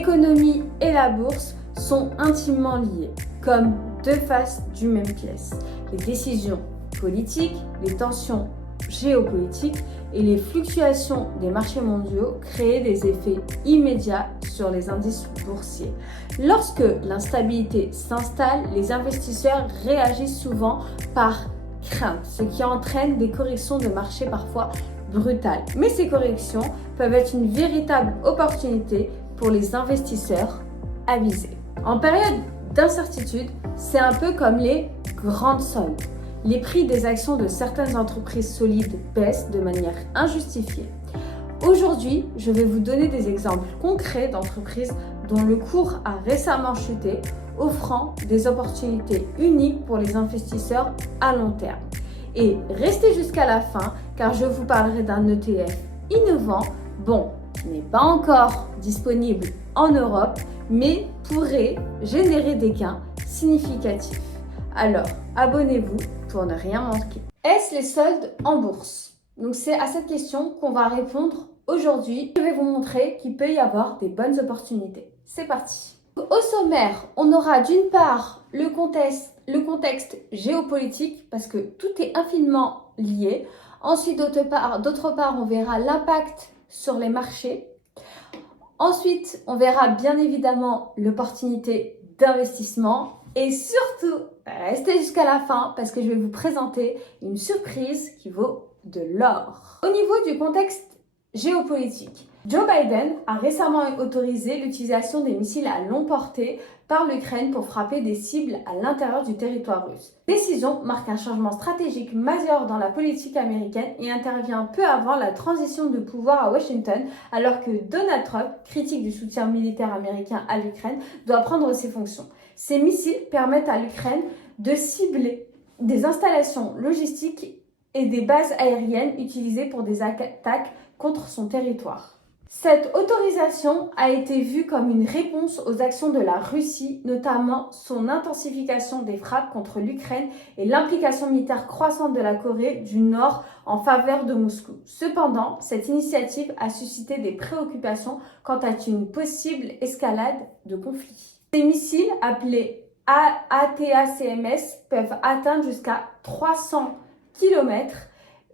L'économie et la bourse sont intimement liées, comme deux faces d'une même pièce. Les décisions politiques, les tensions géopolitiques et les fluctuations des marchés mondiaux créent des effets immédiats sur les indices boursiers. Lorsque l'instabilité s'installe, les investisseurs réagissent souvent par crainte, ce qui entraîne des corrections de marché parfois brutales. Mais ces corrections peuvent être une véritable opportunité pour les investisseurs avisés. En période d'incertitude, c'est un peu comme les grandes soldes. Les prix des actions de certaines entreprises solides baissent de manière injustifiée. Aujourd'hui, je vais vous donner des exemples concrets d'entreprises dont le cours a récemment chuté, offrant des opportunités uniques pour les investisseurs à long terme. Et restez jusqu'à la fin car je vous parlerai d'un ETF innovant, qui n'est pas encore disponible en Europe, mais pourrait générer des gains significatifs. Alors, abonnez-vous pour ne rien manquer. Est-ce les soldes en bourse? Donc c'est à cette question qu'on va répondre aujourd'hui. Je vais vous montrer qu'il peut y avoir des bonnes opportunités. C'est parti. Au sommaire, on aura d'une part le contexte géopolitique parce que tout est infiniment lié. Ensuite, d'autre part, on verra l'impact sur les marchés. Ensuite, on verra bien évidemment l'opportunité d'investissement. Et surtout, restez jusqu'à la fin parce que je vais vous présenter une surprise qui vaut de l'or. Au niveau du contexte géopolitique, Joe Biden a récemment autorisé l'utilisation des missiles à longue portée par l'Ukraine pour frapper des cibles à l'intérieur du territoire russe. Cette décision marque un changement stratégique majeur dans la politique américaine et intervient peu avant la transition de pouvoir à Washington, alors que Donald Trump, critique du soutien militaire américain à l'Ukraine, doit prendre ses fonctions. Ces missiles permettent à l'Ukraine de cibler des installations logistiques et des bases aériennes utilisées pour des attaques contre son territoire. Cette autorisation a été vue comme une réponse aux actions de la Russie, notamment son intensification des frappes contre l'Ukraine et l'implication militaire croissante de la Corée du Nord en faveur de Moscou. Cependant, cette initiative a suscité des préoccupations quant à une possible escalade de conflit. Ces missiles, appelés ATACMS, peuvent atteindre jusqu'à 300 km,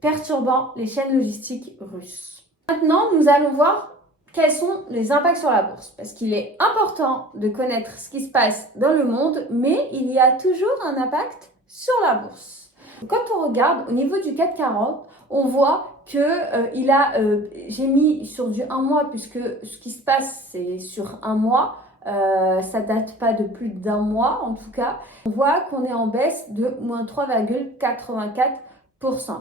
perturbant les chaînes logistiques russes. Maintenant, nous allons voir quels sont les impacts sur la bourse, parce qu'il est important de connaître ce qui se passe dans le monde, mais il y a toujours un impact sur la bourse. Quand on regarde au niveau du CAC 40, on voit que j'ai mis sur du 1 mois, puisque ce qui se passe, c'est sur 1 mois. Ça date pas de plus d'1 mois en tout cas. On voit qu'on est en baisse de moins 3,84%.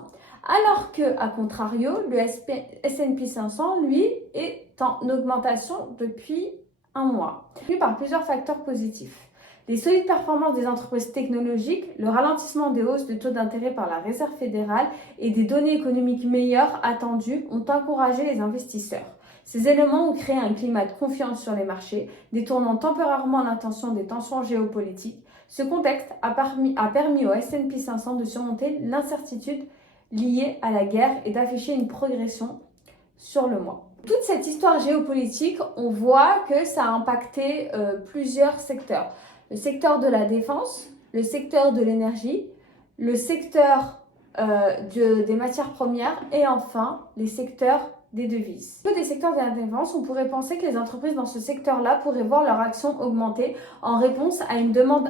Alors que, à contrario, le S&P 500, lui, est en augmentation depuis 1 mois, par plusieurs facteurs positifs. Les solides performances des entreprises technologiques, le ralentissement des hausses de taux d'intérêt par la Réserve fédérale et des données économiques meilleures attendues ont encouragé les investisseurs. Ces éléments ont créé un climat de confiance sur les marchés, détournant temporairement l'attention des tensions géopolitiques. Ce contexte a permis au S&P 500 de surmonter l'incertitude liée à la guerre et d'afficher une progression sur le mois. Toute cette histoire géopolitique, on voit que ça a impacté plusieurs secteurs. Le secteur de la défense, le secteur de l'énergie, le secteur des matières premières et enfin les secteurs des devises. Au niveau des secteurs de la défense, on pourrait penser que les entreprises dans ce secteur-là pourraient voir leur action augmenter en réponse à une demande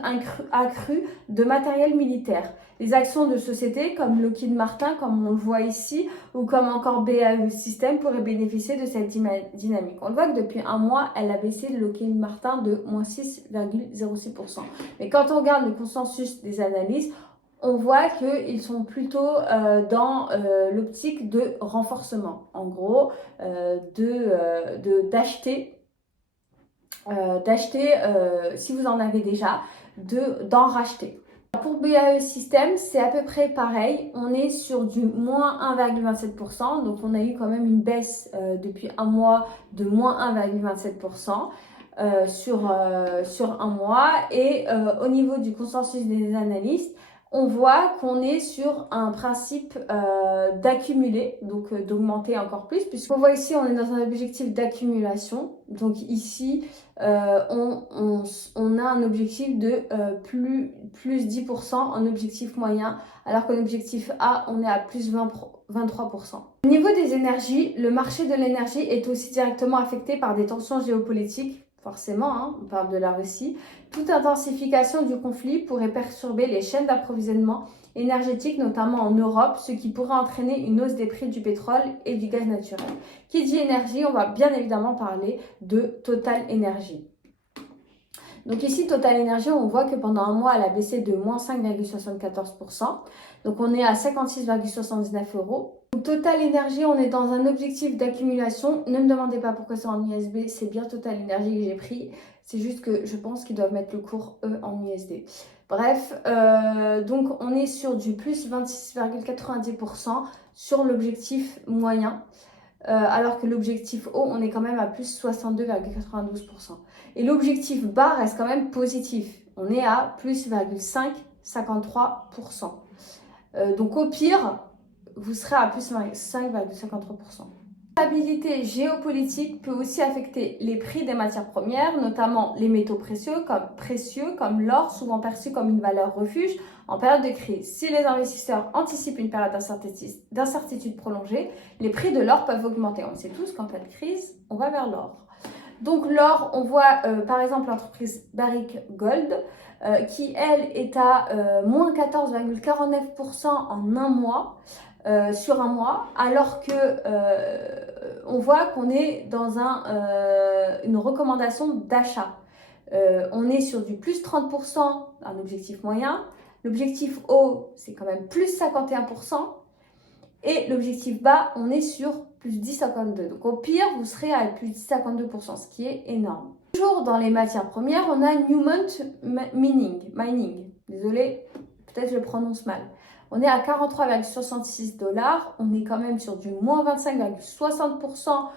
accrue de matériel militaire. Les actions de sociétés comme Lockheed Martin, comme on le voit ici, ou comme encore BAE Systems pourraient bénéficier de cette dynamique. On le voit que depuis 1 mois, elle a baissé le Lockheed Martin de moins 6,06%. Mais quand on regarde le consensus des analystes, on voit qu'ils sont plutôt dans l'optique de renforcement, en gros, d'acheter, si vous en avez déjà, d'en racheter. Pour BAE Systems, c'est à peu près pareil, on est sur du moins 1,27%, donc on a eu quand même une baisse depuis 1 mois de moins 1,27%. Sur 1 mois et au niveau du consensus des analystes, on voit qu'on est sur un principe d'accumuler, donc d'augmenter encore plus, puisqu'on voit ici, on est dans un objectif d'accumulation. Donc ici, on a un objectif de plus 10% en objectif moyen, alors qu'en objectif A, on est à plus 23%. Au niveau des énergies, le marché de l'énergie est aussi directement affecté par des tensions géopolitiques. Forcément, hein, on parle de la Russie. Toute intensification du conflit pourrait perturber les chaînes d'approvisionnement énergétique, notamment en Europe, ce qui pourrait entraîner une hausse des prix du pétrole et du gaz naturel. Qui dit énergie, on va bien évidemment parler de Total Energy. Donc ici, Total Energy, on voit que pendant un mois, elle a baissé de moins 5,74%. Donc on est à 56,79 euros. Donc Total Energy, on est dans un objectif d'accumulation. Ne me demandez pas pourquoi c'est en USD, c'est bien Total Energy que j'ai pris. C'est juste que je pense qu'ils doivent mettre le cours E en USD. Bref, donc on est sur du plus 26,90% sur l'objectif moyen. Alors que l'objectif haut, on est quand même à plus 62,92%. Et l'objectif bas reste quand même positif. On est à plus 5,53%. Donc au pire, vous serez à plus 5,53%. La stabilité géopolitique peut aussi affecter les prix des matières premières, notamment les métaux précieux comme l'or, souvent perçu comme une valeur refuge en période de crise. Si les investisseurs anticipent une période d'incertitude prolongée, les prix de l'or peuvent augmenter. On le sait tous qu'en cas de crise, on va vers l'or. Donc l'or, on voit par exemple l'entreprise Barrick Gold qui, elle, est à moins 14,49% en un mois. Sur un mois, alors que on voit qu'on est dans une recommandation d'achat. On est sur du plus 30%, un objectif moyen. L'objectif haut, c'est quand même plus 51%. Et l'objectif bas, on est sur plus 10,52. Donc au pire, vous serez à plus 10,52%, ce qui est énorme. Toujours dans les matières premières, on a Newmont Mining. Désolée, peut-être je le prononce mal. On est à 43,66 $. On est quand même sur du moins 25,60%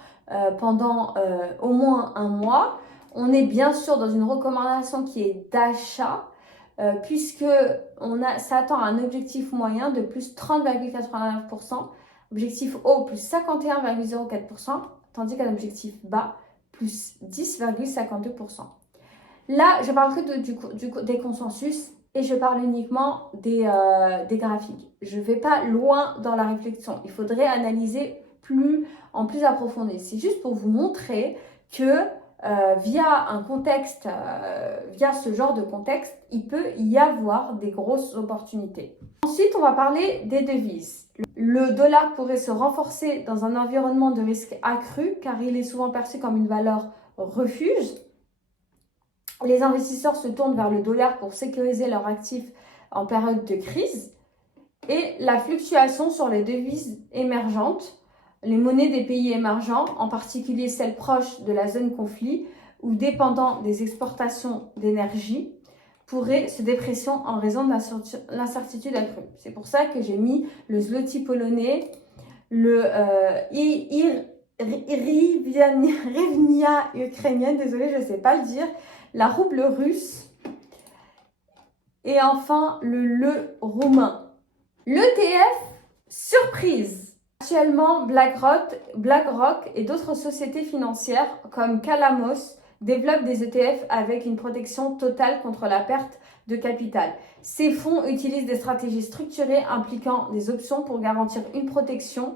pendant au moins un mois. On est bien sûr dans une recommandation qui est d'achat puisque ça attend un objectif moyen de plus 30,89%, objectif haut plus 51,04%, tandis qu'un objectif bas plus 10,52%. Là, je parle que des consensus et je parle uniquement des graphiques. Je ne vais pas loin dans la réflexion. Il faudrait analyser en plus approfondi. C'est juste pour vous montrer que via ce genre de contexte, il peut y avoir des grosses opportunités. Ensuite, on va parler des devises. Le dollar pourrait se renforcer dans un environnement de risque accru car il est souvent perçu comme une valeur refuge. Les investisseurs se tournent vers le dollar pour sécuriser leurs actifs en période de crise. Et la fluctuation sur les devises émergentes, les monnaies des pays émergents, en particulier celles proches de la zone conflit ou dépendant des exportations d'énergie, pourrait se déprécier en raison de l'incertitude accrue. C'est pour ça que j'ai mis le zloty polonais, le hryvnia ukrainienne, désolée, je ne sais pas le dire, la rouble russe et enfin le roumain. L'ETF, surprise! Actuellement, BlackRock et d'autres sociétés financières comme Calamos développent des ETF avec une protection totale contre la perte de capital. Ces fonds utilisent des stratégies structurées impliquant des options pour garantir une protection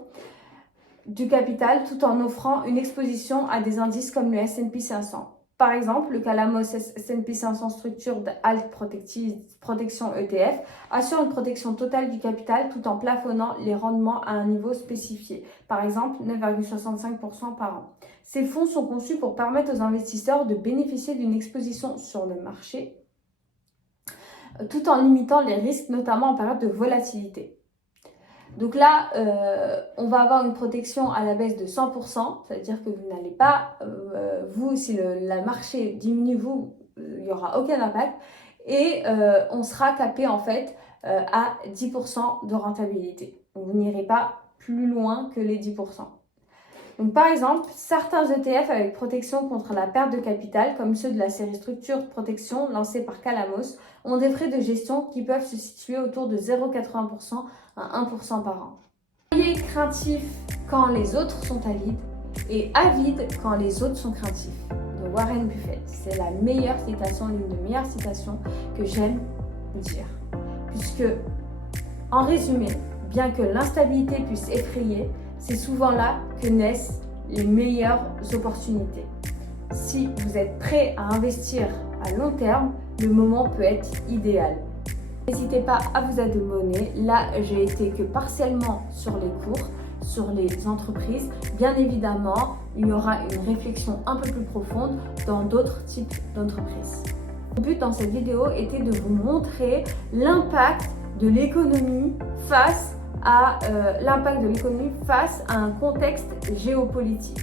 du capital tout en offrant une exposition à des indices comme le S&P 500. Par exemple, le Calamos S&P 500 Structured Alt Protection ETF assure une protection totale du capital tout en plafonnant les rendements à un niveau spécifié, par exemple 9,65% par an. Ces fonds sont conçus pour permettre aux investisseurs de bénéficier d'une exposition sur le marché tout en limitant les risques, notamment en période de volatilité. Donc là, on va avoir une protection à la baisse de 100%, c'est-à-dire que vous n'allez pas, si le marché diminue, il n'y aura aucun impact. Et on sera capé en fait à 10% de rentabilité. Donc vous n'irez pas plus loin que les 10%. Donc, par exemple, certains ETF avec protection contre la perte de capital, comme ceux de la série Structure Protection lancée par Calamos, ont des frais de gestion qui peuvent se situer autour de 0,80% à 1% par an. Soyez craintif quand les autres sont avides et avide quand les autres sont craintifs. De Warren Buffett. C'est la meilleure citation, l'une des meilleures citations que j'aime dire. Puisque, en résumé, bien que l'instabilité puisse effrayer, c'est souvent là que naissent les meilleures opportunités. Si vous êtes prêt à investir à long terme, le moment peut être idéal. N'hésitez pas à vous abonner. Là, j'ai été que partiellement sur les cours, sur les entreprises. Bien évidemment, il y aura une réflexion un peu plus profonde dans d'autres types d'entreprises. Le but dans cette vidéo était de vous montrer l'impact de l'économie face à un contexte géopolitique.